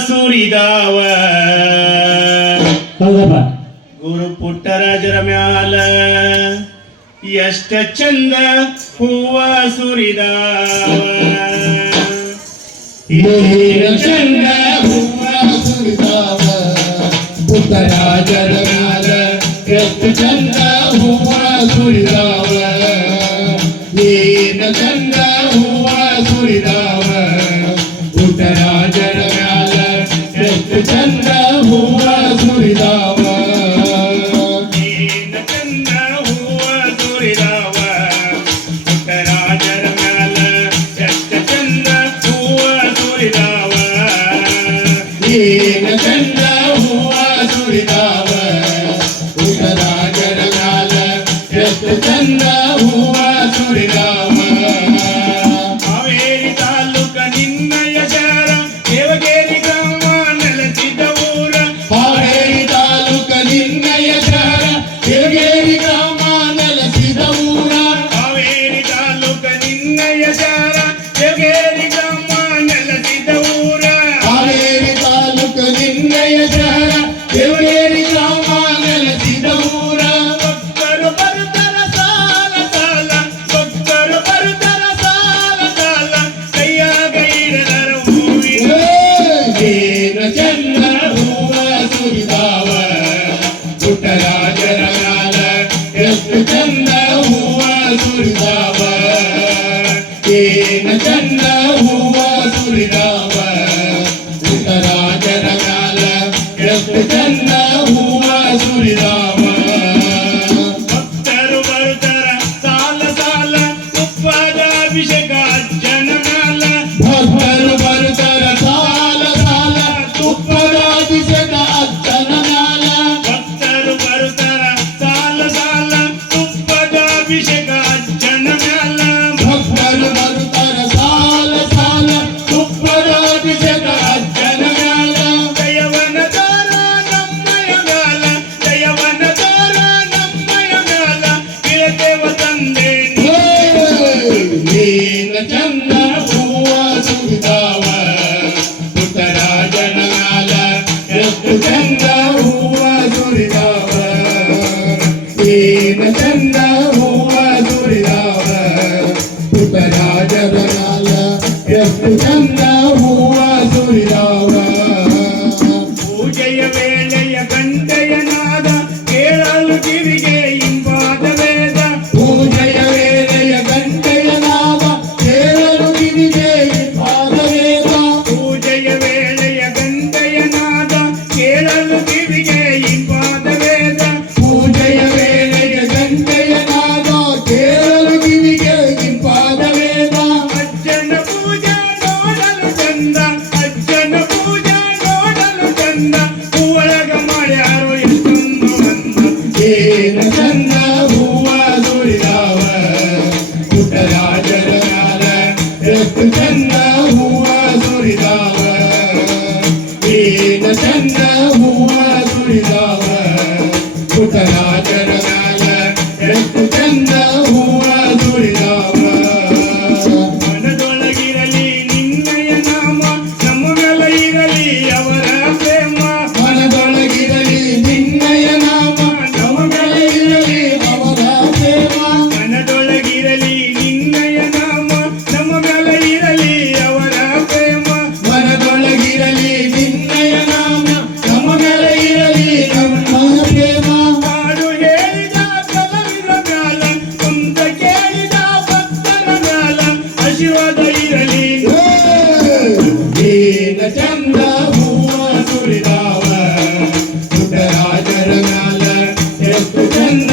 ಸುರಿದಾವ ಹೌದಪ್ಪ. ಗುರು ಪುಟ್ಟರಾಜರ ಮ್ಯಾಲ ಎಷ್ಟ ಚಂದ ಹೂವ ಸುರಿದಾವ ಚಂದ ಹೂವ ಸುರಿದಾವ ಪುಟ್ಟರಾಜರ ಮ್ಯಾಲ ಎಷ್ಟು ಚಂದ ಹೂವ ಸುರಿದಾವ ಏನ ಚಂದ ಹೂವ ಸುರಿದಾವ ಪುಟ್ಟರಾಜರ ಮ್ಯಾಲ ಎಷ್ಟು ಚಂದ ಹೂವ ಸುರಿದಾವ ಏನ ಚಂದ ಹೂವ ಸುರಿದಾವ ಪುಟ್ಟರಾಜರ ಮ್ಯಾಲ ಎಷ್ಟ ಚಂದ ಹೂವ ಸುರಿದಾವ ಏನ ಚಂದ ಹೂವ ಸುರಿದಾವ ಪುಟ್ಟರಾಜರ ಮ್ಯಾಲ ಎಷ್ಟು ಚಂದ ಹೂವ ಸುರಿದಾವ ಹಾವೇರಿ ತಾಲೂಕ ನಿನ್ನಯ ಶಹರ ದೇವಗೇರಿ ಗ್ರಾಮ ನೆಲೆಸಿದ ಊರ ಹಾವೇರಿ ತಾಲೂಕ ನಿನ್ನಯ ಶಹರ ದೇವಗೇರಿ ಗ್ರಾಮ ನೆಲೆಸಿದ ಊರ ಹಾವೇರಿ ತಾಲೂಕ ನಿನ್ನಯ ಶಹರ ದೇವಗೇರಿ ಗ್ರಾಮ ನೆಲೆಸಿದ ಊರ ಹಾವೇರಿ ತಾಲೂಕ ನಿನ್ನಯ ಶಹರ ದೇವಗೇರಿ ಗ್ರಾಮ ನೆಲೆಸಿದ ಊರ ಭಕ್ತರು ಬರ್ತರ ಸಾಲ ಸಾಲ ಭಕ್ತರು ಬರ್ತರ ಸಾಲ ಸಾಲ ಕೈಯಾಗ ಇಡದರ ಹೂವಿನ ಏನ ಚಂದ ಹೂವ ಸುರಿದಾವ ಪುಟ್ಟರಾಜರ ಮ್ಯಾಲ ಎಷ್ಟು ಚಂದ ಹೂವ ಸುರಿದಾವ ಏನ ಚಂದ ಹೂವ ಸುರಿದಾವ ಪುಟ್ಟರಾಜರ ಮ್ಯಾಲ ಎಷ್ಟು ಚಂದ ಹೂವ ಸುರಿದಾವ ಭಕ್ತರು ಬರ್ತರ ಸಾಲ ಸಾಲ ತುಪ್ಪದ ಅಭಿಷೇಕ ಅಜ್ಜನ ಮ್ಯಾಲ ಭಕ್ತರು ಬರುತ್ತರ ಸಾಲ ಸಾಲ ತುಪ್ಪದ ಅಭಿಷೇಕ ಅಜ್ಜನ ಮ್ಯಾಲ ಭಕ್ತರು ಬರ್ತರ ಸಾಲ ಸಾಲ ತುಪ್ಪದ ಅಭಿಷೇಕ ಅಜ್ಜನ ಮ್ಯಾಲ ಭಕ್ತರು ಬರುತ್ತರ ಸಾಲ ಸಾಲ ತುಪ್ಪದ ಅಭಿಷೇಕ ಅಜ್ಜನ ಮ್ಯಾಲ ದಯವನ ದಾರ ನಮ್ಮಯ ಮ್ಯಾಲ ದಯವನ ದಾರ ನಮ್ಮಯ ಮ್ಯಾಲ ಇಳದೇವ ತಂದೆ ಏನ ಚಂದ ಹೂವ ಸುರಿದಾವ ಪುಟ್ಟರಾಜನ ಮ್ಯಾಲ ಎಷ್ಟು ಚಂದ ಹೂವ ಸುರಿದಾವ ಏನ ಚಂದ ಹೂವ ಸುರಿದಾವ ಪುಟ್ಟರಾಜನ ಮ್ಯಾಲ ಎಷ್ಟು ಚಂದ ಹೂವ ಸುರಿದಾವ ಪೂಜೆಯ ವೇಳೆಯ ಗಂಟೆಯ ನಾದ ಕೇಳಲು ಕಿವಿಗೆ ಇಂಪಾದ ವೇದ ಪೂಜೆಯ ವೇಳೆಯ ಗಂಟೆಯ ನಾದ ಕೇಳಲು ಕಿವಿಗೆ ಇಂಪಾದ ವೇದ ಪೂಜೆಯ ವೇಳೆಯ ಗಂಟೆಯ ನಾದ ಕೇಳಲು ಕಿವಿಗೆ ಇಂಪಾದ ವೇದ ಪೂಜೆಯ ವೇಳೆಯ ಗಂಟೆಯ ನಾದ ಕೇಳಲು ಕಿವಿಗೆ ಇಂಪಾದ ವೇದ ಅಜ್ಜನ ಪೂಜಾ ನೋಡಲು ಚಂದ ಅಜ್ಜನ ಪೂಜಾ ನೋಡಲು ಚಂದ ಹೂವಳಗ ಮಾಡ್ಯಾರೋ ಎಷ್ಟೊಂದು ಮಂದ ಏನ ಚಂದ ಹೂವ ಸುರಿದಾವ ಪುಟ್ಟರಾಜರ ಮ್ಯಾಲ ಎಷ್ಟು ಚಂದ ಹೂವ ಸುರಿದಾವ ಏನ ಚಂದ ಹೂವ ಸುರಿದಾವ ಪುಟ್ಟರಾಜರ ಮ್ಯಾಲ ಎಷ್ಟು ಚಂದ ಹೂವ ಸುರಿದಾವ ಮನದೊಳಗಿರಲಿ ನಿನ್ನಯ ನಾಮ ನಮ್ಮ ಮೇಲ ಇರಲಿ ಅವರ ಪ್ರೇಮ ಮನದೊಳಗಿರಲಿ ನಿನ್ನಯ ನಾಮ ನಮ್ಮ ಮೇಲೆ ಇರಲಿ ಅವರ ಪ್ರೇಮ ಮನದೊಳಗಿರಲಿ ನಿನ್ನಯ ನಾಮ ನಮ್ಮ ಮೇಲ ಇರಲಿ ಅವರ ಪ್ರೇಮ ಮನದೊಳಗಿರಲಿ ನಿನ್ನಯ ನಾಮ ನಮ್ಮ ಮೇಲೆ ಇರಲಿ ನಮ್ಮ ಪ್ರೇಮ ಹಾಡು ಹೇಳಿದ ಕಲಾವಿದರ ಮ್ಯಾಲ ಕುಂತ ಕೇಳಿದ ಭಕ್ತರ ಮ್ಯಾಲ ಆಶೀರ್ವಾದ ಇರಲಿ ಏನ ಚಂದ ಹೂವ ಸುರಿದಾವ ಪುಟ್ಟರಾಜರ ಮ್ಯಾಲ ಎಷ್ಟು ಚಂದ